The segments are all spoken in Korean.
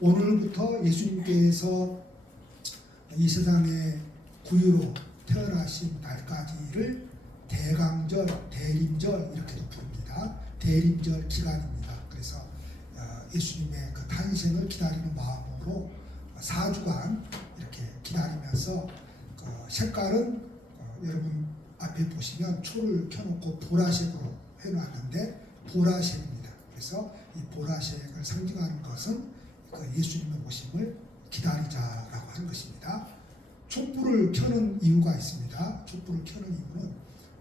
오늘부터 예수님께서 이 세상에 구유로 태어나신 날까지를 대강절, 대림절 이렇게도 부릅니다. 대림절 기간입니다. 그래서 예수님의 그 탄생을 기다리는 마음으로 4주간 이렇게 기다리면서 그 색깔은 여러분 앞에 보시면 초를 켜놓고 보라색으로 해놨는데 보라색입니다. 그래서 이 보라색을 상징하는 것은 그 예수님의 오심을 기다리자라고 하는 것입니다. 촛불을 켜는 이유가 있습니다. 촛불을 켜는 이유는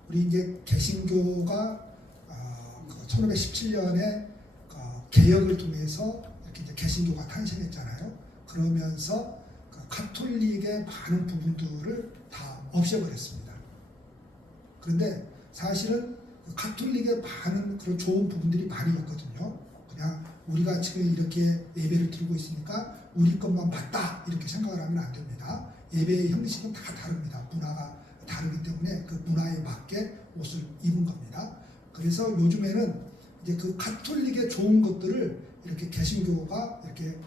우리 이제 개신교가 1517년에 개혁을 통해서 이렇게 이제 개신교가 탄생했잖아요. 그러면서 그 가톨릭의 많은 부분들을 다 없애버렸습니다. 그런데 사실은 그 가톨릭의 많은 그런 좋은 부분들이 많이 있거든요. 그냥 우리가 지금 이렇게 예배를 드리고 있으니까 우리 것만 맞다 이렇게 생각을 하면 안 됩니다. 예배의 형식은 다 다릅니다. 문화가 다르기 때문에 그 문화에 맞게 옷을 입은 겁니다. 그래서 요즘에는 이제 그 가톨릭의 좋은 것들을 이렇게 개신교가 이렇게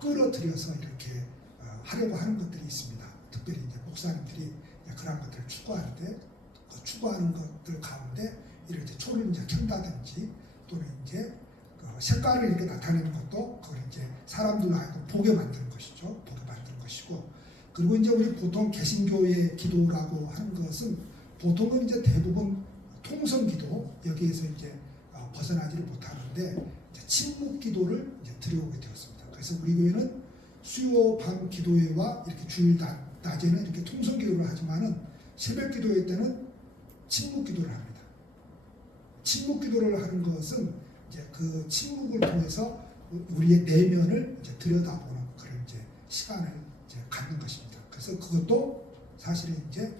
끌어들여서 이렇게 하려고 하는 것들이 있습니다. 특별히 이제 목사님들이 그런 것들을 추구하는데 그 추구하는 것들 가운데 이렇게 초를 이제 켠다든지 또는 이제 그 색깔을 이렇게 나타내는 것도 그걸 이제 사람들로 하여금 보게 만드는 것이죠. 보게 만드는 것이고 그리고 이제 우리 보통 개신교의 기도라고 하는 것은 보통은 이제 대부분 통성기도 여기에서 이제 벗어나지를 못하는데 이제 침묵기도를 이제 드려오게 되었습니다. 그래서 우리 교회는 수요 밤 기도회와 이렇게 주일 낮에는 이렇게 통성기도를 하지만은 새벽기도회 때는 침묵기도를 합니다. 침묵기도를 하는 것은 이제 그 침묵을 통해서 우리의 내면을 이제 들여다보는 그런 이제 시간을 이제 갖는 것입니다. 그래서 그것도 사실은 이제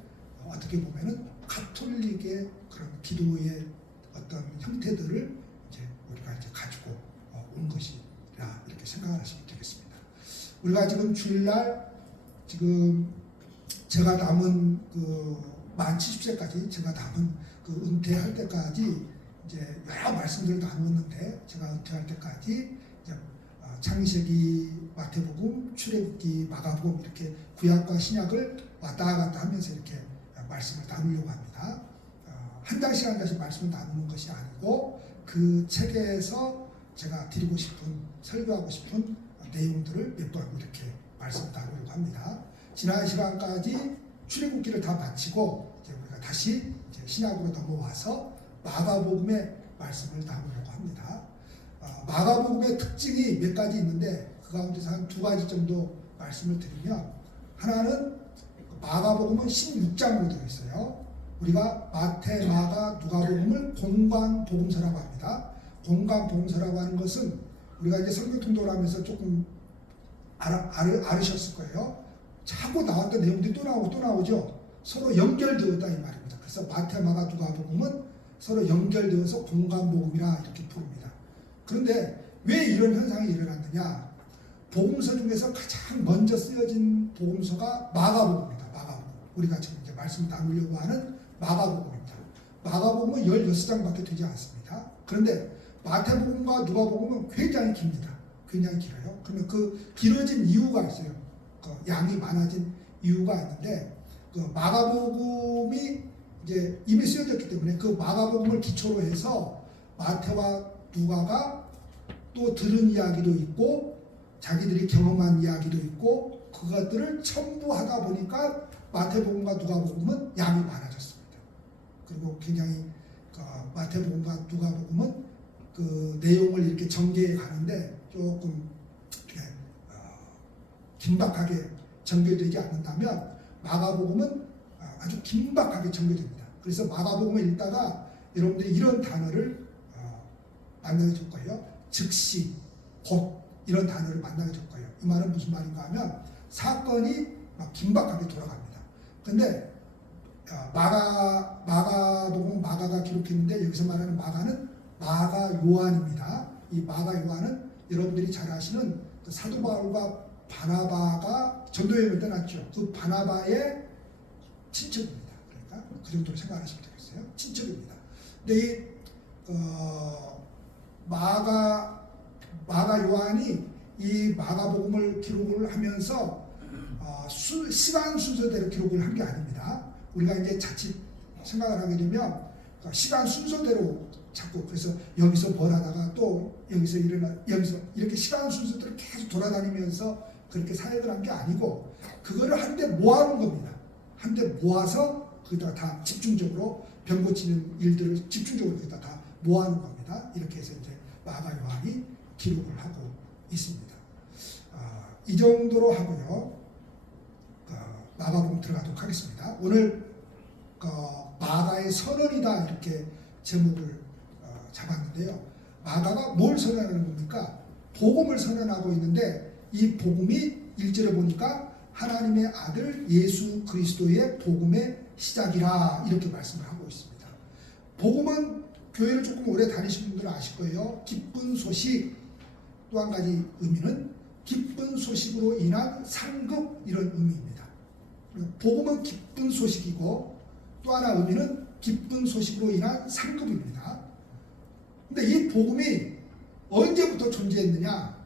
어떻게 보면은 가톨릭의 그런 기도의 어떤 형태들을 이제 우리가 이제 가지고 온 것이라 이렇게 생각을 하시면 되겠습니다. 우리가 지금 주일날 지금 제가 남은 만 70세까지 제가 남은 그 은퇴할 때까지 이제 여러 말씀들을 나누었는데 제가 은퇴할 때까지 이제 창세기, 마태복음, 출애굽기, 마가복음 이렇게 구약과 신약을 왔다 갔다 하면서 이렇게 말씀을 나누려고 합니다. 한 장씩 한 장씩 말씀을 나누는 것이 아니고 그 책에서 제가 드리고 싶은 설교하고 싶은 내용들을 몇 번 이렇게 말씀을 나누려고 합니다. 지난 시간까지 출애굽기를 다 마치고 이제 우리가 다시 이제 신약으로 넘어와서 마가복음의 말씀을 나누려고 합니다. 마가복음의 특징이 몇 가지 있는데 그 가운데서 한 2가지 정도 말씀을 드리면 하나는 마가복음은 16장으로 되어 있어요. 우리가 마태, 마가, 누가복음을 공관복음서라고 합니다. 공관복음서라고 하는 것은 우리가 이제 성경 통독을 하면서 조금 알으셨을 거예요. 자꾸 나왔던 내용들이 또 나오고 또 나오죠. 서로 연결되었다 이 말입니다. 그래서 마태, 마가, 누가복음은 서로 연결되어서 공관복음이라 이렇게 부릅니다. 그런데 왜 이런 현상이 일어났느냐? 복음서 중에서 가장 먼저 쓰여진 복음서가 마가복음입니다. 마가복음. 우리가 지금 이제 말씀 나누려고 하는 마가복음입니다. 마가복음은 16장밖에 되지 않습니다. 그런데 마태복음과 누가복음은 굉장히 깁니다. 굉장히 길어요. 그러면 그 길어진 이유가 있어요. 그 양이 많아진 이유가 있는데 그 마가복음이 이제 이미 쓰여졌기 때문에 그 마가복음을 기초로 해서 마태와 누가가 또 들은 이야기도 있고 자기들이 경험한 이야기도 있고 그것들을 첨부하다 보니까 마태복음과 누가복음은 양이 많아졌습니다. 그리고 굉장히 마태복음과 누가복음은 그 내용을 이렇게 전개해 가는데 조금 이렇게 긴박하게 전개되지 않는다면 마가복음은 아주 긴박하게 전개됩니다. 그래서 마가복음을 읽다가 여러분들이 이런 단어를 만나게 될 거예요. 즉시, 곧 이런 단어를 만나게 될 거예요. 이 말은 무슨 말인가 하면 사건이 막 긴박하게 돌아갑니다. 그런데 마가복음 마가가 기록했는데 여기서 말하는 마가는 마가 요한입니다. 이 마가 요한은 여러분들이 잘 아시는 그 사도 바울과 바나바가 전도여행을 떠났죠. 그 바나바의 친척입니다. 그러니까 그 정도로 생각하시면 되겠어요. 친척입니다. 근데 이 마가 요한이 이 마가복음을 기록을 하면서 시간 순서대로 기록을 한 게 아닙니다. 우리가 이제 자칫 생각을 하게 되면 시간 순서대로 자꾸 그래서 여기서 뭘 하다가 또 여기서 여기서 이렇게 시간 순서대로 계속 돌아다니면서 그렇게 사역을 한 게 아니고 그거를 한데 모아놓은 겁니다. 한데 모아서 거기다가 다 집중적으로 병 고치는 일들을 집중적으로 거기다 다 모아놓은 겁니다. 이렇게 해서 이제 마가 요한이 기록을 하고 있습니다. 이 정도로 하고요. 마가복음 들어가도록 하겠습니다. 오늘 마가의 선언이다 이렇게 제목을 잡았는데요. 마가가 뭘 선언하는 겁니까? 복음을 선언하고 있는데 이 복음이 1절에 보니까 하나님의 아들 예수 그리스도의 복음의 시작이라 이렇게 말씀을 하고 있습니다. 복음은 교회를 조금 오래 다니신 분들은 아실 거예요. 기쁜 소식. 또 한 가지 의미는 기쁜 소식으로 인한 상급 이런 의미입니다. 복음은 기쁜 소식이고 또 하나 의미는 기쁜 소식으로 인한 상급입니다. 근데 이 복음이 언제부터 존재했느냐?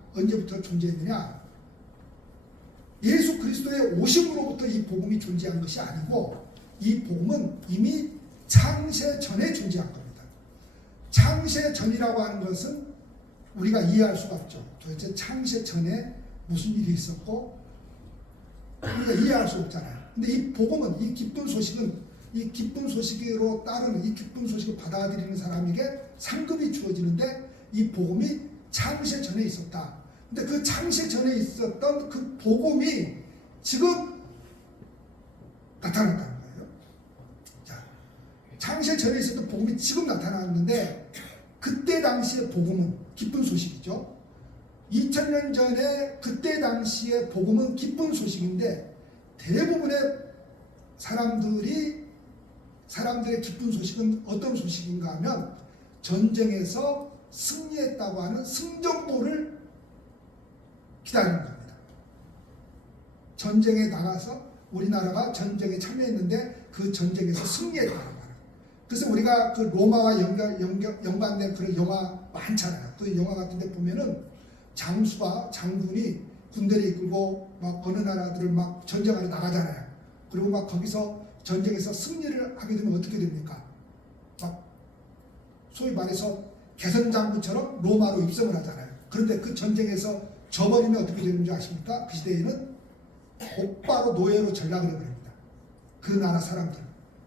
예수 그리스도의 오심으로부터 이 복음이 존재한 것이 아니고 이 복음은 이미 창세 전에 존재한 겁니다. 창세 전이라고 하는 것은 우리가 이해할 수가 없죠. 도대체 창세 전에 무슨 일이 있었고 우리가 이해할 수 없잖아요. 근데 이 복음은 이 기쁜 소식은 이 기쁜 소식으로 따르는 이 기쁜 소식을 받아들이는 사람에게 상급이 주어지는데 이 복음이 창세 전에 있었다. 근데 그 창세 전에 있었던 그 복음이 지금 나타났다는 거예요. 자, 창세 전에 있었던 복음이 지금 나타났는데 그때 당시의 복음은 기쁜 소식이죠. 2000년 전에 그때 당시의 복음은 기쁜 소식인데 대부분의 사람들의 기쁜 소식은 어떤 소식인가 하면 전쟁에서 승리했다고 하는 승전보를 기다리는 겁니다. 전쟁에 나가서 우리나라가 전쟁에 참여했는데 그 전쟁에서 승리했다는 거예요. 그래서 우리가 그 로마와 연관된 그런 영화 많잖아요. 그 영화 같은 데 보면은 장수가 장군이 군대를 이끌고 막 어느 나라들을 막 전쟁하러 나가잖아요. 그리고 막 거기서 전쟁에서 승리를 하게 되면 어떻게 됩니까? 막 소위 말해서 개선장군처럼 로마로 입성을 하잖아요. 그런데 그 전쟁에서 져버리면 어떻게 되는 줄 아십니까? 그 시대에는 곧바로 노예로 전락을 해버립니다. 그 나라 사람들.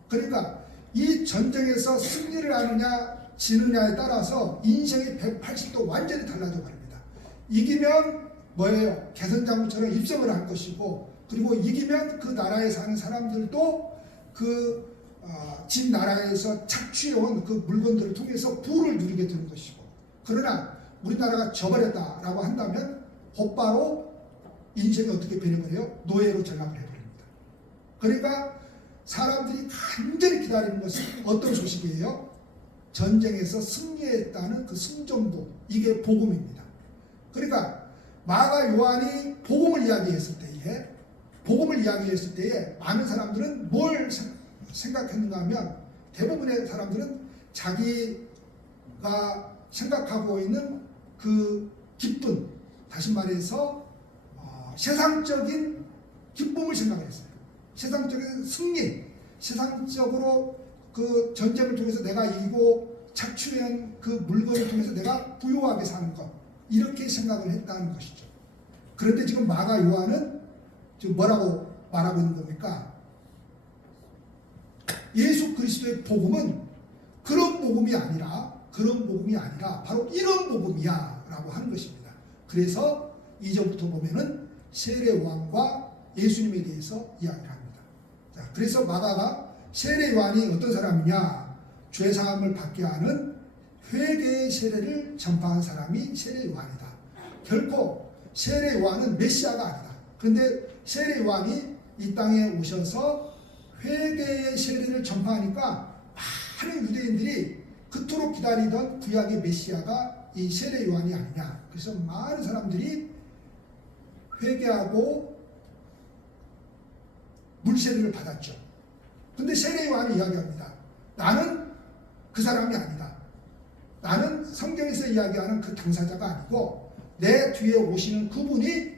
그러니까 이 전쟁에서 승리를 하느냐 지느냐에 따라서 인생의 180도 완전히 달라져 버립니다. 이기면 뭐예요? 개선장군처럼 입성을 할 것이고 그리고 이기면 그 나라에 사는 사람들도 그 집 나라에서 착취해온 그 물건들을 통해서 부를 누리게 되는 것이고 그러나 우리나라가 져버렸다라고 한다면 곧바로 인생이 어떻게 변해버려요? 노예로 전락을 해버립니다. 그러니까 사람들이 간절히 기다리는 것은 어떤 소식이에요? 전쟁에서 승리했다는 그 승전보, 이게 복음입니다. 그러니까 마가 요한이 복음을 이야기했을 때에 많은 사람들은 뭘 생각했는가 하면 대부분의 사람들은 자기가 생각하고 있는 그 기쁨, 다시 말해서 세상적인 기쁨을 생각을 했어요. 세상적인 승리, 세상적으로 그 전쟁을 통해서 내가 이기고 착취한 그 물건을 통해서 내가 부유하게 사는 것, 이렇게 생각을 했다는 것이죠. 그런데 지금 마가 요한은 지금 뭐라고 말하고 있는 겁니까? 예수 그리스도의 복음은 그런 복음이 아니라 바로 이런 복음이야 라고 하는 것입니다. 그래서 이전부터 보면은 세례요한과 예수님에 대해서 이야기를 합니다. 자, 그래서 마가가 세례요한이 어떤 사람이냐? 죄사함을 받게 하는 회개의 세례를 전파한 사람이 세례요한이다. 결코 세례요한은 메시아가 아니다. 그런데 세례요한이 이 땅에 오셔서 회개의 세례를 전파하니까 많은 유대인들이 그토록 기다리던 구약의 메시아가 이 세례요한이 아니냐. 그래서 많은 사람들이 회개하고 물세례를 받았죠. 근데 세례요한이 이야기합니다. 나는 그 사람이 아니다. 나는 성경에서 이야기하는 그 당사자가 아니고 내 뒤에 오시는 그분이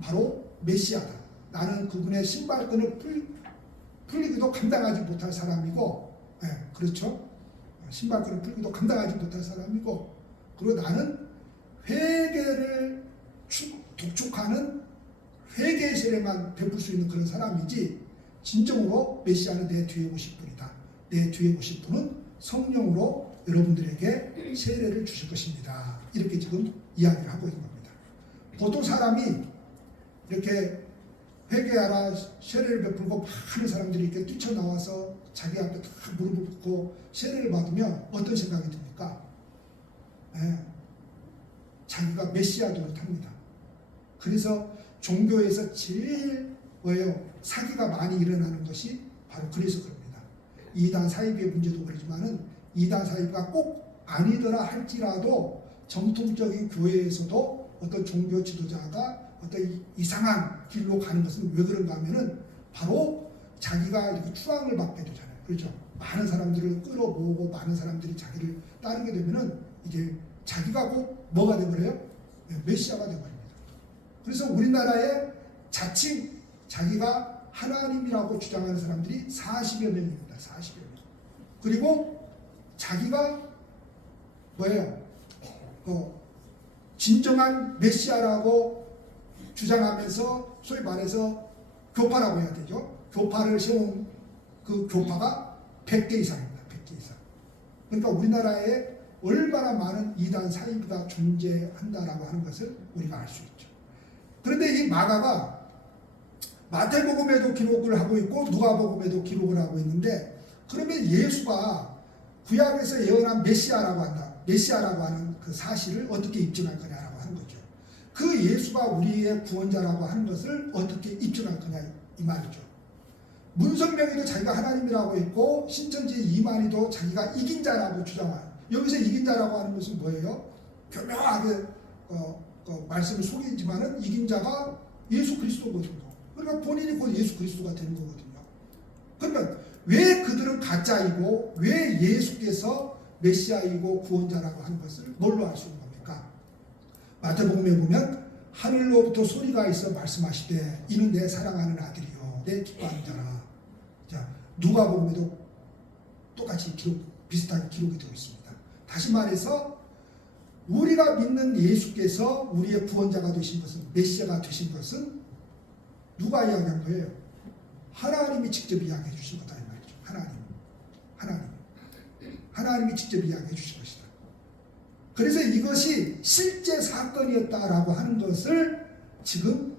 바로 메시아다. 나는 그분의 신발끈을 풀리기도 감당하지 못할 사람이고, 그렇죠? 신발끈을 풀기도 감당하지 못할 사람이고, 그리고 나는 회개를 독촉하는 회개의 세례만 베풀 수 있는 그런 사람이지, 진정으로 메시아는 내 뒤에 오실 분이다. 내 뒤에 오실 분은 성령으로 여러분들에게 세례를 주실 것입니다. 이렇게 지금 이야기를 하고 있는 겁니다. 보통 사람이 이렇게 회개하라 세례를 베풀고 많은 사람들이 이렇게 뛰쳐나와서 자기 앞에 다 무릎을 꿇고 세례를 받으면 어떤 생각이 듭니까? 자기가 메시아 노릇합니다. 그래서 종교에서 제일 사기가 많이 일어나는 것이 바로 그래서 그럽니다. 이단 사이비의 문제도 그러지만은 이단 사이비가 꼭 아니더라 할지라도 정통적인 교회에서도 어떤 종교 지도자가 어떤 이상한 길로 가는 것은 왜 그런가 하면은 바로 자기가 이렇게 추앙을 받게 되잖아요. 그렇죠? 많은 사람들을 끌어모으고 많은 사람들이 자기를 따르게 되면은 이제 자기가 꼭 뭐가 되버려요? 메시아가 되버립니다. 그래서 우리나라에 자칭 자기가 하나님이라고 주장하는 사람들이 40여 명입니다. 40여 명. 그리고 자기가 진정한 메시아라고 주장하면서 소위 말해서 교파라고 해야 되죠. 교파를 세운 그 교파가 100개 이상입니다. 100개 이상. 그러니까 우리나라에 얼마나 많은 이단 사이비가 존재한다라고 하는 것을 우리가 알 수 있죠. 그런데 이 마가가 마태복음에도 기록을 하고 있고 누가복음에도 기록을 하고 있는데, 그러면 예수가 구약에서 예언한 메시아라고 하는 그 사실을 어떻게 입증할 거냐라고 하는 거죠. 그 예수가 우리의 구원자라고 하는 것을 어떻게 입증할 거냐 이 말이죠. 문선명이도 자기가 하나님이라고 했고 신천지 이만희도 자기가 이긴 자라고 주장하는, 여기서 이긴 자라고 하는 것은 뭐예요? 교묘하게 말씀을 속이지만은 이긴 자가 예수 그리스도거든요. 그러니까 본인이 곧 예수 그리스도가 되는 거거든요. 그러면 왜 그들은 가짜이고 왜 예수께서 메시아이고 구원자라고 하는 것을 뭘로 알 수 있는 겁니까? 마태복음에 보면 하늘로부터 소리가 있어 말씀하시되 이는 내 사랑하는 아들이요 내 기뻐하는 자라. 자, 누가복음에도 똑같이 비슷하게 기록이 되어 있습니다. 다시 말해서 우리가 믿는 예수께서 우리의 구원자가 되신 것은, 메시아가 되신 것은 누가 이야기한 거예요? 하나님이 직접 이야기해 주신 거다 이 말이죠. 하나님이 직접 이야기해 주신 것이다. 그래서 이것이 실제 사건이었다라고 하는 것을 지금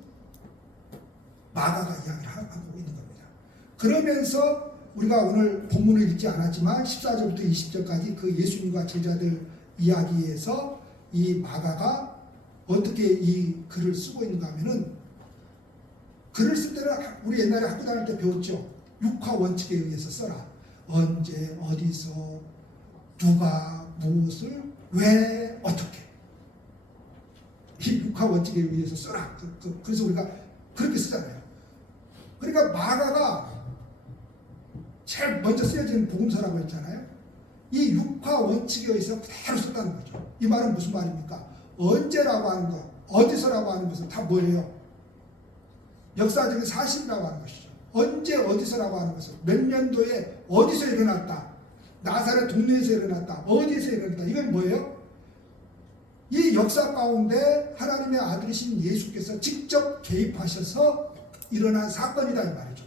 마가가 이야기를 하고 있는 겁니다. 그러면서 우리가 오늘 본문을 읽지 않았지만 14절부터 20절까지 그 예수님과 제자들 이야기에서 이 마가가 어떻게 이 글을 쓰고 있는가 하면은, 글을 쓸 때는 우리 옛날에 학교 다닐 때 배웠죠. 육화 원칙에 의해서 써라. 언제, 어디서, 누가, 무엇을, 왜, 어떻게. 이 육화 원칙에 의해서 써라. 그래서 우리가 그렇게 쓰잖아요. 그러니까 마가가 제일 먼저 쓰여지는 복음서라고 했잖아요. 이 육화 원칙에 의해서 그대로 썼다는 거죠. 이 말은 무슨 말입니까? 언제라고 하는 것, 어디서라고 하는 것은 다 뭐예요? 역사적인 사실이라고 하는 것이죠. 언제 어디서라고 하는 것은 몇 년도에 어디서 일어났다, 나사렛 동네에서 일어났다, 어디에서 일어났다, 이건 뭐예요? 이 역사 가운데 하나님의 아들이신 예수께서 직접 개입하셔서 일어난 사건이다 이 말이죠.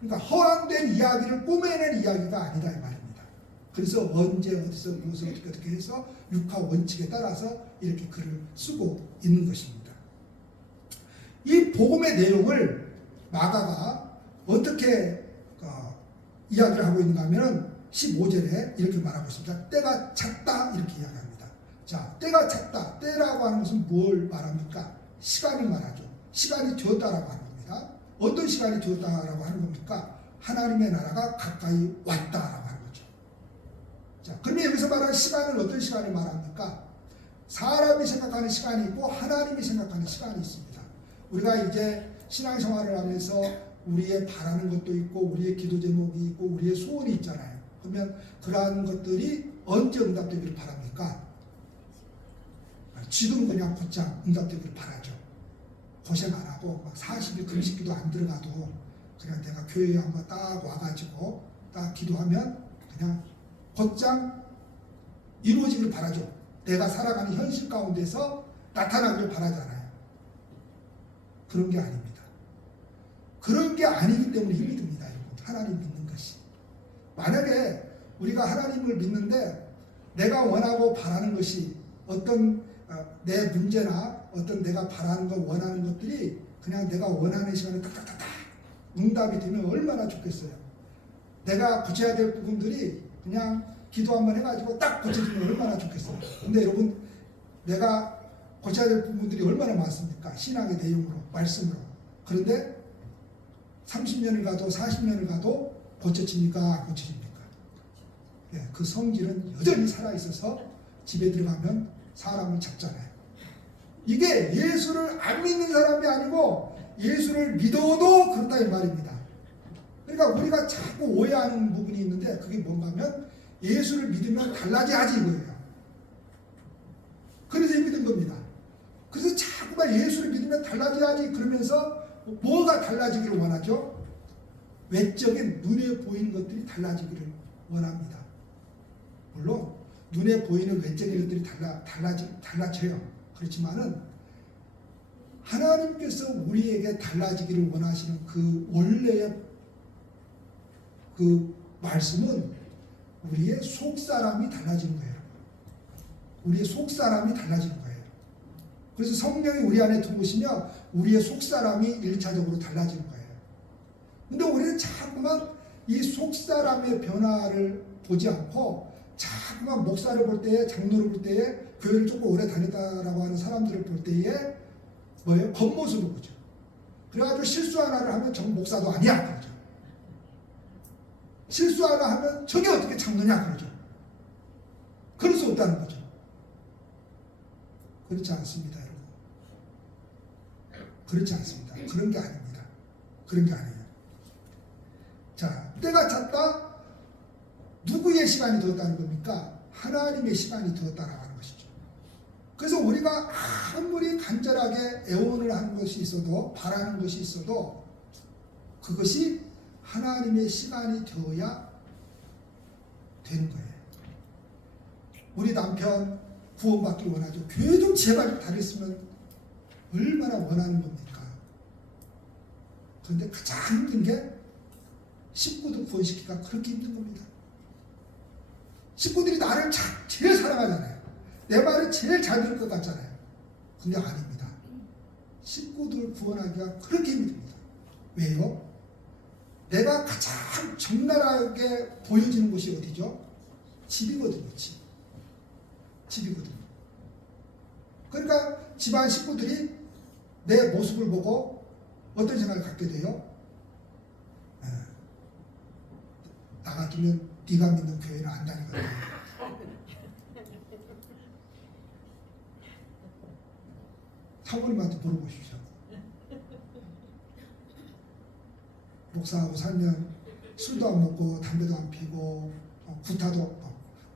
그러니까 허황된 이야기를 꾸며낸 이야기가 아니다 이 말입니다. 그래서 언제 어디서 무엇을 어떻게 해서 육화 원칙에 따라서 이렇게 글을 쓰고 있는 것입니다. 이 복음의 내용을 마가가 어떻게 이야기를 하고 있는가 하면 15절에 이렇게 말하고 있습니다. 때가 찼다 이렇게 이야기합니다. 자, 때가 찼다. 때라고 하는 것은 뭘 말합니까? 시간을 말하죠. 시간이 되었다라고 하는 겁니다. 어떤 시간이 되었다라고 하는 겁니까? 하나님의 나라가 가까이 왔다라고 하는 거죠. 자, 그러면 여기서 말하는 시간은 어떤 시간을 말합니까? 사람이 생각하는 시간이 있고 하나님이 생각하는 시간이 있습니다. 우리가 이제 신앙생활을 하면서 우리의 바라는 것도 있고 우리의 기도 제목이 있고 우리의 소원이 있잖아요. 그러면 그러한 것들이 언제 응답되기를 바랍니까? 지금 그냥 곧장 응답되기를 바라죠. 고생 안 하고 막 40일 금식기도 안 들어가도 그냥 내가 교회에 한번 딱 와가지고 딱 기도하면 그냥 곧장 이루어지기를 바라죠. 내가 살아가는 현실 가운데서 나타나기를 바라잖아요. 그런 게 아닙니다. 그런 게 아니기 때문에 힘이 듭니다. 여러분. 하나님 믿는 것이. 만약에 우리가 하나님을 믿는데 내가 원하고 바라는 것이 어떤 내 문제나 어떤 내가 바라는 것 원하는 것들이 그냥 내가 원하는 시간에 딱딱딱딱 응답이 되면 얼마나 좋겠어요. 내가 고쳐야 될 부분들이 그냥 기도 한번 해가지고 딱 고쳐지면 얼마나 좋겠어요. 근데 여러분 내가 고쳐야 될 부분들이 얼마나 많습니까? 신앙의 내용으로 말씀으로. 그런데 30년을 가도 40년을 가도 고쳐집니까? 안 고쳐집니까? 네, 그 성질은 여전히 살아있어서 집에 들어가면 사람을 잡잖아요. 이게 예수를 안 믿는 사람이 아니고 예수를 믿어도 그렇다 이 말입니다. 그러니까 우리가 자꾸 오해하는 부분이 있는데 그게 뭔가 하면 예수를 믿으면 달라져야지 이거예요. 그래서 믿은 겁니다. 그래서 자꾸만 예수를 믿으면 달라져야지 그러면서 뭐가 달라지기를 원하죠? 외적인 눈에 보이는 것들이 달라지기를 원합니다. 물론 눈에 보이는 외적인 것들이 달라져요. 그렇지만은 하나님께서 우리에게 달라지기를 원하시는 그 원래의 그 말씀은 우리의 속사람이 달라지는 거예요. 우리의 속사람이 달라지는 거예요. 그래서 성령이 우리 안에 들어오시며 우리의 속사람이 1차적으로 달라지는 거예요. 근데 우리는 자꾸만 이 속사람의 변화를 보지 않고 자꾸만 목사를 볼 때에 장로를 볼 때에 교회를 조금 오래 다녔다라고 하는 사람들을 볼 때에 뭐예요? 겉모습을 보죠. 그래가지고 실수 하나를 하면 저 목사도 아니야 그러죠. 실수 하나 하면 저게 어떻게 장로냐 그러죠. 그럴 수 없다는 거죠. 그렇지 않습니다, 여러분. 그렇지 않습니다. 그런 게 아닙니다. 그런 게 아니에요. 자, 때가 찼다. 누구의 시간이 되었다는 겁니까? 하나님의 시간이 되었다라고 하는 것이죠. 그래서 우리가 아무리 간절하게 애원을 하는 것이 있어도 바라는 것이 있어도 그것이 하나님의 시간이 되어야 되는 거예요. 우리 남편 구원받기 원하죠. 교회 좀 제발 다녔으면 얼마나 원하는 겁니까? 그런데 가장 힘든 게 식구들 구원시키기가 그렇게 힘든 겁니다. 식구들이 나를 제일 사랑하잖아요. 내 말을 제일 잘 들을 것 같잖아요. 근데 아닙니다. 식구들 구원하기가 그렇게 힘듭니다. 왜요? 내가 가장 적나라하게 보여지는 곳이 어디죠? 집이거든요. 집이거든요. 그러니까 집안 식구들이 내 모습을 보고 어떤 생각을 갖게 돼요? 나 같으면 네가 믿는 교회는 안 다니거든. 사모님한테 물어보십시오. 목사하고 살면 술도 안 먹고 담배도 안 피고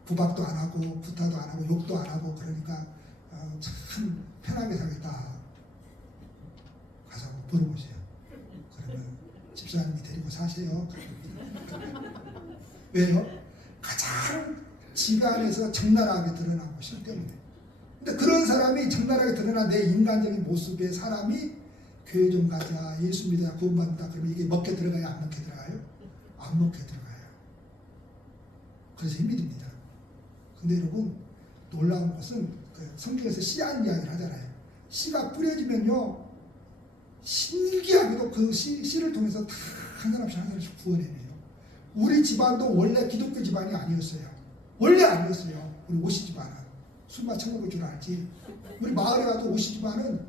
구박도 안 하고 구타도 안 하고 욕도 안 하고 그러니까 참 편하게 살겠다. 가서 물어보세요. 그러면 집사님이 데리고 사세요. 왜요? 가장 집안에서 적나라하게 드러난 것이기 때문에. 근데 그런 사람이 적나라하게 드러난 내 인간적인 모습의 사람이 교회 좀 가자, 예수 믿어야 구원받는다. 그러면 이게 먹게 들어가요? 안 먹게 들어가요? 안 먹게 들어가요. 그래서 힘이 듭니다. 근데 여러분 놀라운 것은 그 성경에서 씨앗 이야기를 하잖아요. 씨가 뿌려지면요 신기하게도 그 씨를 통해서 다 한 사람씩 한 사람씩 구원해내요. 우리 집안도 원래 기독교 집안이 아니었어요. 원래 아니었어요. 우리 오시 집안은 술만 처먹을 줄 알지. 우리 마을에 가도 오시 집안은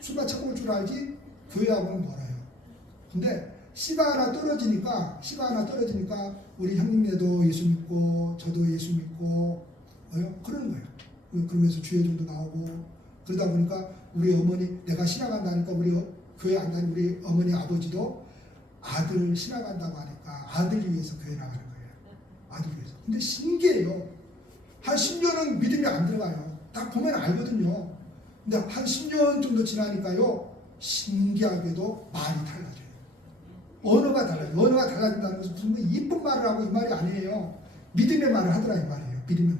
술만 처먹을 줄 알지 교회하고는 멀어요. 근데 씨가 하나 떨어지니까 우리 형님네도 예수 믿고 저도 예수 믿고 그러는 거예요. 그러면서 주여정도 나오고 그러다 보니까 우리 어머니 내가 신앙한다니까 우리 교회 안 다니는 우리 어머니 아버지도 아들 신앙한다고 하니까 아들 위해서 교회 나가는 거예요. 아들 위해서. 근데 신기해요. 한 10년은 믿음이 안 들어가요. 딱 보면 알거든요. 근데 한 10년 정도 지나니까요, 신기하게도 말이 달라져요. 언어가 달라져요. 언어가 달라진다는 것은 무슨 이쁜 말을 하고 이 말이 아니에요. 믿음의 말을 하더라 이 말이에요. 믿음의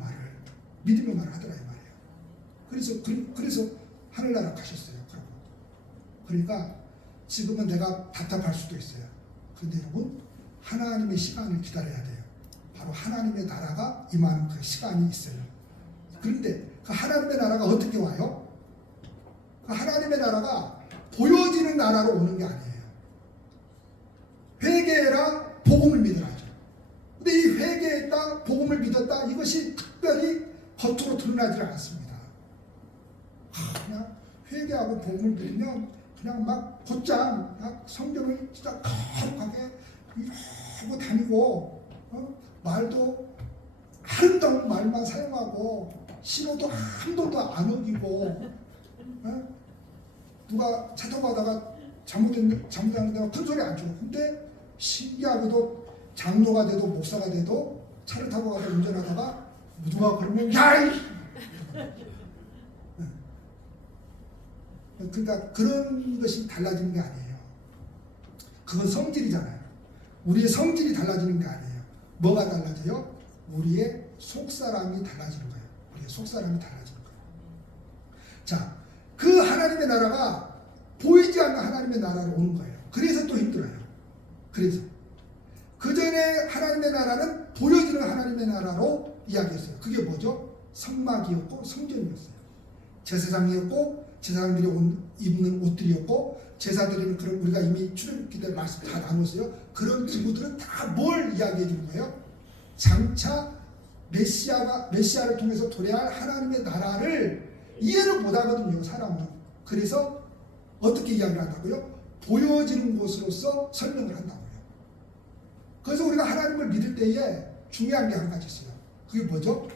말을 하더라 이 말이에요. 그래서 하늘나라 가셨어요. 그러니까 지금은 내가 답답할 수도 있어요. 그런데 여러분, 하나님의 시간을 기다려야 돼요. 바로 하나님의 나라가 임하는 그 시간이 있어요. 그런데 그 하나님의 나라가 어떻게 와요? 그 하나님의 나라가 보여지는 나라로 오는 게 아니에요. 회개해라, 복음을 믿으라죠. 근데 이 회개했다, 복음을 믿었다, 이것이 특별히 겉으로 드러나지 않습니다. 그냥 회개하고 복음을 믿으면 그냥 막 곧장 성경을 진짜 거룩하게 하고 다니고, 말도 아름다운 말만 사용하고, 신호도 한 번도 안 어기고, 누가 차 타고 가다가 잘못하는 큰 소리 안 치고. 근데 신기하게도 장로가 돼도 목사가 돼도 차를 타고 가서 운전하다가 누가 그러면 야이! 그러니까 그런 것이 달라지는 게 아니에요. 그건 성질이잖아요. 우리의 성질이 달라지는 게 아니에요. 뭐가 달라져요? 우리의 속사람이 달라지는 거예요. 우리의 속사람이 달라지는 거예요. 자, 그 하나님의 나라가 보이지 않는 하나님의 나라로 오는 거예요. 그래서 또 힘들어요. 그래서 그 전에 하나님의 나라는 보여지는 하나님의 나라로 이야기했어요. 그게 뭐죠? 성막이었고 성전이었어요. 제사장이었고 제사장들이 입는 옷들이었고, 제사드리는 그런, 우리가 이미 출애굽기 때 말씀 다 나눴어요. 그런 친구들은 다 뭘 이야기해 주는 거예요? 장차 메시아를 통해서 도래할 하나님의 나라를 이해를 못 하거든요, 사람은. 그래서 어떻게 이야기를 한다고요? 보여지는 것으로서 설명을 한다고요. 그래서 우리가 하나님을 믿을 때에 중요한 게 한 가지 있어요. 그게 뭐죠?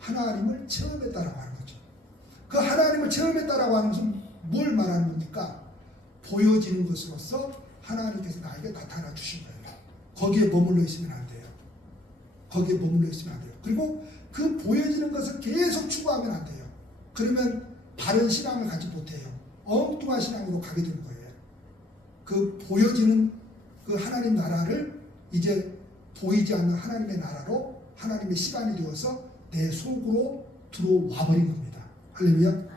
하나님을 체험했다라고 하는 거죠. 그 하나님을 체험했다라고 하는 것은 뭘 말하는 겁니까? 보여지는 것으로서 하나님께서 나에게 나타나 주신 거예요. 거기에 머물러 있으면 안 돼요. 거기에 머물러 있으면 안 돼요. 그리고 그 보여지는 것을 계속 추구하면 안 돼요. 그러면 바른 신앙을 가지 못해요. 엉뚱한 신앙으로 가게 되는 거예요. 그 보여지는 그 하나님 나라를 이제 보이지 않는 하나님의 나라로, 하나님의 시간이 되어서 내 속으로 들어와 버린 겁니다. 할렐루야.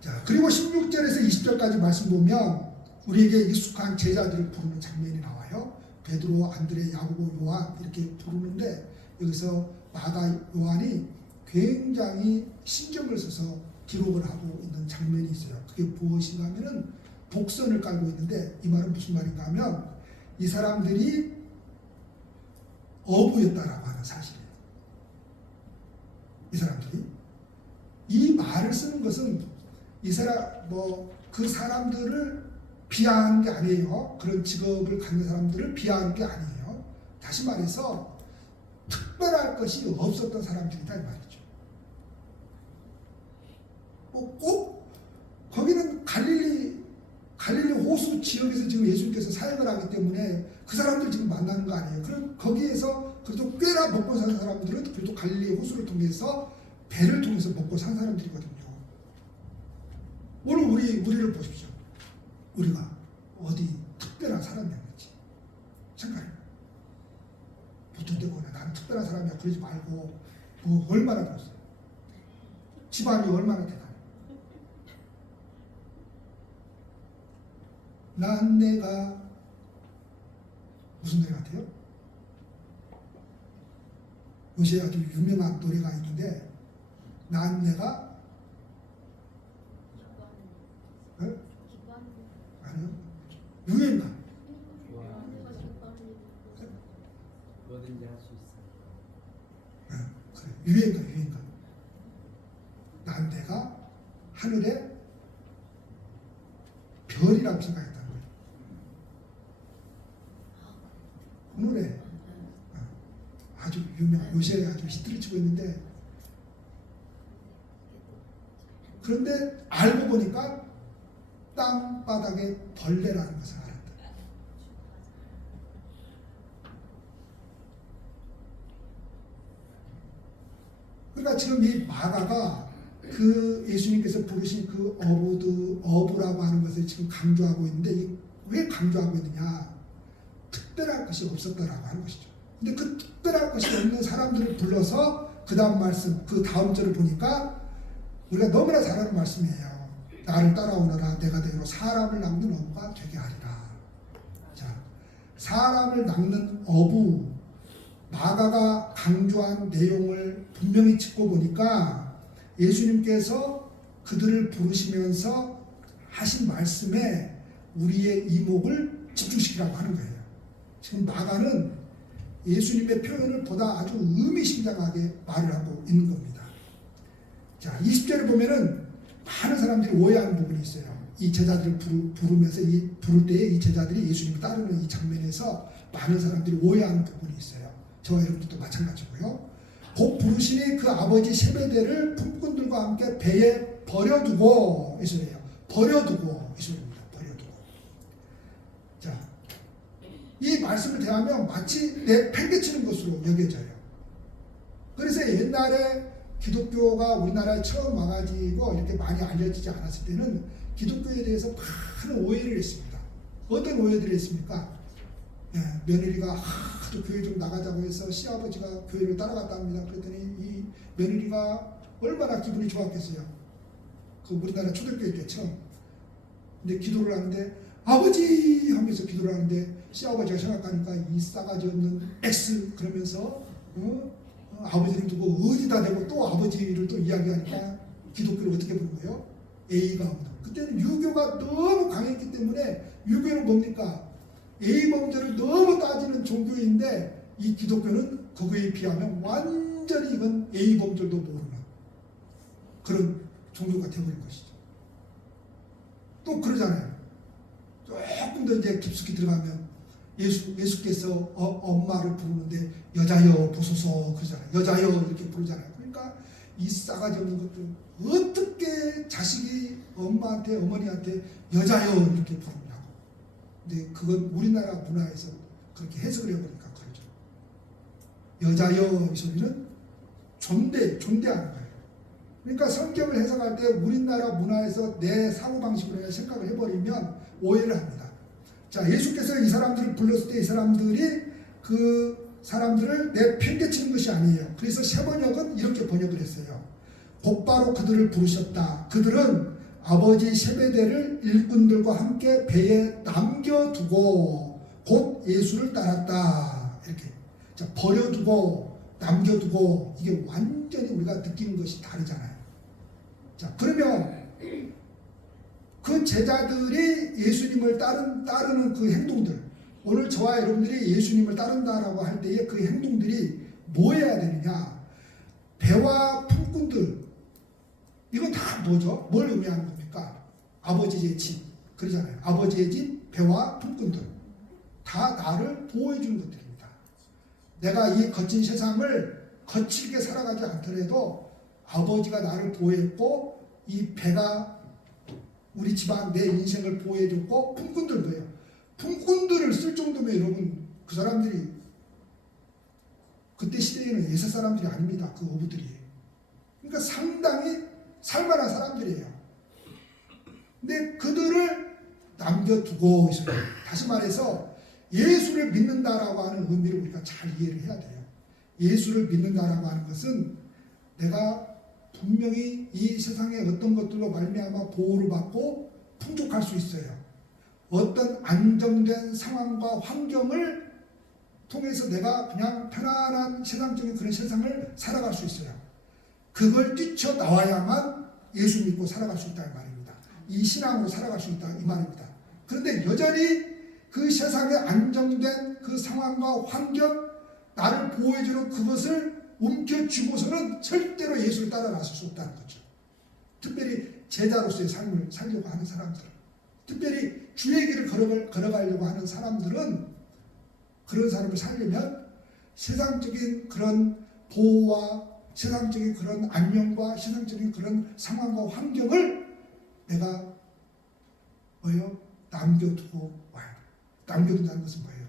자, 그리고 16절에서 20절까지 말씀 보면 우리에게 익숙한 제자들을 부르는 장면이 나와요. 베드로, 안드레, 야고보, 요한 이렇게 부르는데, 여기서 마가 요한이 굉장히 신경을 써서 기록을 하고 있는 장면이 있어요. 그게 무엇인가 하면은 복선을 깔고 있는데, 이 말은 무슨 말인가 하면 이 사람들이 어부였다라고 하는 사실이에요. 이 사람들이 이 말을 쓰는 것은 그 사람들을 비하하는 게 아니에요. 그런 직업을 갖는 사람들을 비하하는 게 아니에요. 다시 말해서 특별할 것이 없었던 사람들이다 이 말이죠. 꼭 거기는 갈릴리 호수 지역에서 지금 예수님께서 사역을 하기 때문에 그 사람들 지금 만나는 거 아니에요. 그럼 거기에서 그래도 꽤나 먹고 사는 사람들은 그래도 갈릴리 호수를 통해서 배를 통해서 먹고 산 사람들이거든요. 오늘 우리를 보십시오. 우리가 어디 특별한 사람이었는지 생각해요. 보통 되거나 나는 특별한 사람이야 그러지 말고, 뭐 얼마나 들었어요. 집안이 얼마나 대단해. 난 내가 무슨 노래 같아요? 요새 아주 유명한 노래가 있는데, 난 내가 아니요, 유행가. 뭐든지 할 수 있어요. 그래, 유행가. 난 내가 하늘의 별이라고 생각했다는 거예요. 그 노래 아주 요새 아주 히트를 치고 있는데, 그런데 알고 보니까 땅바닥에 벌레라는 것을 알았다. 그러니까 지금 이 마가가 그 예수님께서 부르신 그 어부라고 하는 것을 지금 강조하고 있는데 왜 강조하고 있느냐? 특별할 것이 없었다라고 하는 것이죠. 근데 그 특별할 것이 없는 사람들을 불러서 그 다음 말씀, 그 다음 절을 보니까 우리가 너무나 잘 아는 말씀이에요. 나를 따라오너라 내가 너희로 사람을 낚는 어부가 되게 하리라. 자, 사람을 낚는 어부, 마가가 강조한 내용을 분명히 짚고 보니까 예수님께서 그들을 부르시면서 하신 말씀에 우리의 이목을 집중시키라고 하는 거예요. 지금 마가는 예수님의 표현을 보다 아주 의미심장하게 말을 하고 있는 겁니다. 자, 20절에 보면은 많은 사람들이 오해하는 부분이 있어요. 이 제자들을 부르면서 부를 때에 이 제자들이 예수님을 따르는 이 장면에서 많은 사람들이 오해하는 부분이 있어요. 저와 여러분들도 마찬가지고요. 곧 부르시니 그 아버지 세베대를 품꾼들과 함께 배에 버려두고 이 소리예요. 버려두고 이 소리입니다. 버려두고. 자, 이 말씀을 대하면 마치 내 팽개치는 것으로 여겨져요. 그래서 옛날에 기독교가 우리나라에 처음 와가지고 이렇게 많이 알려지지 않았을 때는 기독교에 대해서 많은 오해를 했습니다. 어떤 오해들을 했습니까? 며느리가 하도 교회 좀 나가자고 해서 시아버지가 교회를 따라갔다 합니다. 그랬더니 이 며느리가 얼마나 기분이 좋았겠어요. 그 우리나라 초대교회 때 처음. 근데 기도를 하는데 아버지 하면서 기도를 하는데 시아버지가 생각하니까 이 싸가지 없는 X 그러면서 아버지를 두고 어디다 대고 또 아버지를 또 이야기하니까 기독교를 어떻게 부른 거예요? A가 없다. 그때는 유교가 너무 강했기 때문에 유교는 뭡니까? A 범죄를 너무 따지는 종교인데 이 기독교는 그거에 비하면 완전히 이건 A 범죄도 모르는 그런 종교가 되어버린 것이죠. 또 그러잖아요. 조금 더 이제 깊숙이 들어가면 예수께서 엄마를 부르는데 여자여 보소서 그러잖아요. 여자여 이렇게 부르잖아요. 그러니까 이 싸가지 없는 것들 어떻게 자식이 엄마한테 어머니한테 여자여 이렇게 부르냐고. 근데 그건 우리나라 문화에서 그렇게 해석을 해버리니까 그러죠. 여자여 이 소리는 존대하는 거예요. 그러니까 성경을 해석할 때 우리나라 문화에서 내 사고방식으로 생각을 해버리면 오해를 합니다. 자, 예수께서 이 사람들을 불렀을 때 이 사람들이 그 사람들을 내팽개치는 것이 아니에요. 그래서 세 번역은 이렇게 번역을 했어요. 곧바로 그들을 부르셨다. 그들은 아버지 세베대를 일꾼들과 함께 배에 남겨두고 곧 예수를 따랐다. 이렇게. 자, 버려두고 남겨두고 이게 완전히 우리가 느끼는 것이 다르잖아요. 자, 그러면 그 제자들이 예수님을 따르는 그 행동들, 오늘 저와 여러분들이 예수님을 따른다라고 할 때의 그 행동들이 뭐 해야 되느냐? 배와 품꾼들, 이건 다 뭐죠? 뭘 의미하는 겁니까? 아버지의 집, 그러잖아요. 아버지의 집, 배와 품꾼들, 다 나를 보호해 주는 것들입니다. 내가 이 거친 세상을 거칠게 살아가지 않더라도 아버지가 나를 보호했고 이 배가 우리 집안 내 인생을 보호해줬고 품꾼들 뭐예요? 품꾼들을 쓸 정도면 여러분 그 사람들이 그때 시대에는 예사 사람들이 아닙니다. 그 어부들이. 그러니까 상당히 살만한 사람들이에요. 근데 그들을 남겨두고 있어요. 다시 말해서 예수를 믿는다라고 하는 의미를 우리가 잘 이해를 해야 돼요. 예수를 믿는다라고 하는 것은 내가 분명히 이 세상의 어떤 것들로 말미암아 보호를 받고 풍족할 수 있어요. 어떤 안정된 상황과 환경을 통해서 내가 그냥 편안한 세상적인 그런 세상을 살아갈 수 있어요. 그걸 뛰쳐나와야만 예수 믿고 살아갈 수 있다는 말입니다. 이 신앙으로 살아갈 수 있다 이 말입니다. 그런데 여전히 그 세상에 안정된 그 상황과 환경, 나를 보호해주는 그것을 움켜쥐고서는 절대로 예수를 따라 나설 수 없다는 거죠. 특별히 제자로서의 삶을 살려고 하는 사람들, 특별히 주의 길을 걸어가려고 하는 사람들은 그런 사람을 살려면 세상적인 그런 보호와 세상적인 그런 안녕과 세상적인 그런 상황과 환경을 내가 남겨두고 와요. 남겨둔다는 것은 뭐예요?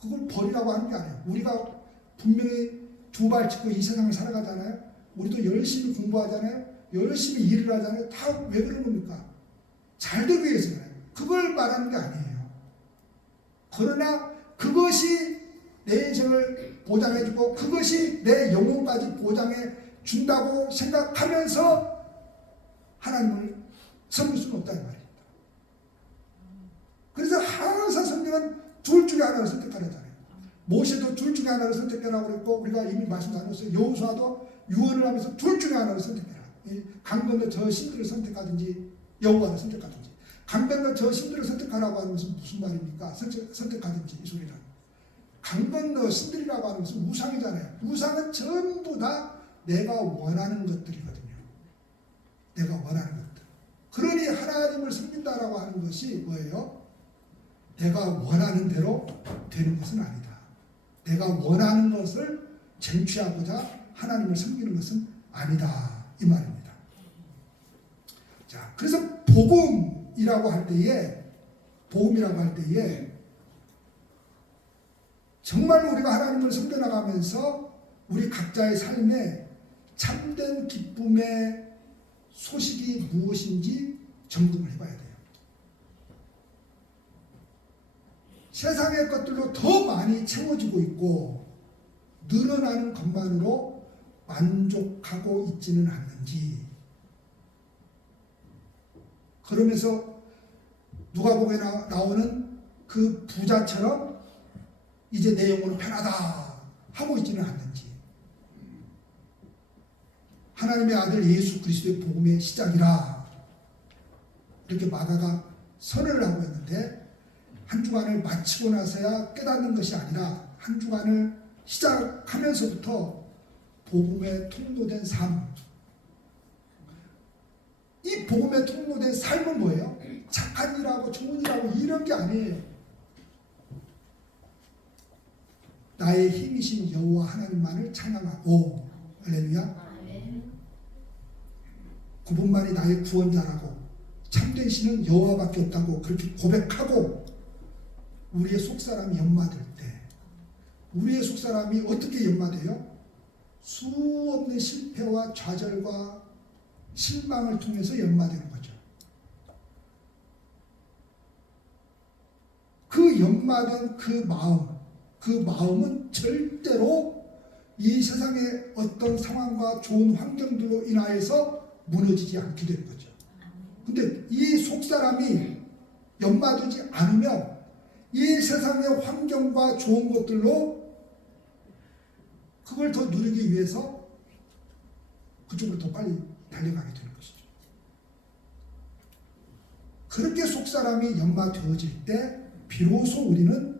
그걸 버리라고 하는 게 아니에요. 우리가 분명히 두 발 짚고 이 세상을 살아가잖아요. 우리도 열심히 공부하잖아요. 열심히 일을 하잖아요. 다 왜 그런 겁니까? 잘 되기 위해서잖아요. 그걸 말하는 게 아니에요. 그러나 그것이 내 인생을 보장해주고 그것이 내 영혼까지 보장해 준다고 생각하면서 하나님을 섬길 수는 없다 이 말입니다. 그래서 항상 성경은 둘 중에 하나를 선택하라잖아요. 모세도 둘 중에 하나를 선택하라고 그랬고 우리가 이미 말씀 나눴어요. 여호수아도 유언을 하면서 둘 중에 하나를 선택해라. 강 건너 저 신들을 선택하든지 여호와를 선택하든지. 강 건너 저 신들을 선택하라고 하는 것은 무슨 말입니까? 선택하든지 이 소리는. 강 건너 신들이라고 하는 것은 우상이잖아요. 우상은 전부 다 내가 원하는 것들이거든요. 내가 원하는 것들. 그러니 하나님을 섬긴다라고 하는 것이 뭐예요? 내가 원하는 대로 되는 것은 아니다. 내가 원하는 것을 쟁취하고자 하나님을 섬기는 것은 아니다. 이 말입니다. 자, 그래서 복음이라고 할 때에 정말로 우리가 하나님을 섬겨나가면서 우리 각자의 삶에 참된 기쁨의 소식이 무엇인지 점검을 해봐야 돼요. 세상의 것들로 더 많이 채워지고 있고 늘어나는 것만으로 만족하고 있지는 않는지, 그러면서 누가복음에 나오는 그 부자처럼 이제 내 영혼은 편하다 하고 있지는 않는지, 하나님의 아들 예수 그리스도의 복음의 시작이라 이렇게 마가가 선언을 하고 있는데, 한 주간을 마치고 나서야 깨닫는 것이 아니라 한 주간을 시작하면서부터 복음에 통로된 삶, 이 복음에 통로된 삶은 뭐예요? 착한 일하고 좋은 일하고 이런 게 아니에요. 나의 힘이신 여호와 하나님만을 찬양하고, 할렐루야, 그분만이 나의 구원자라고, 참된 신은 여호와밖에 없다고 그렇게 고백하고, 우리의 속사람이 연마될 때, 우리의 속사람이 어떻게 연마돼요? 수없는 실패와 좌절과 실망을 통해서 연마되는 거죠. 그 연마된 그 마음은 절대로 이 세상의 어떤 상황과 좋은 환경들로 인하여서 무너지지 않게 되는 거죠. 근데 이 속사람이 연마되지 않으면 이 세상의 환경과 좋은 것들로 그걸 더 누리기 위해서 그쪽으로 더 빨리 달려가게 되는 것이죠. 그렇게 속사람이 연마되어질 때 비로소 우리는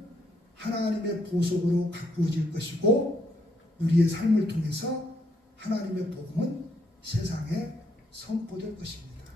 하나님의 보석으로 가꾸어질 것이고, 우리의 삶을 통해서 하나님의 복음은 세상에 선포될 것입니다.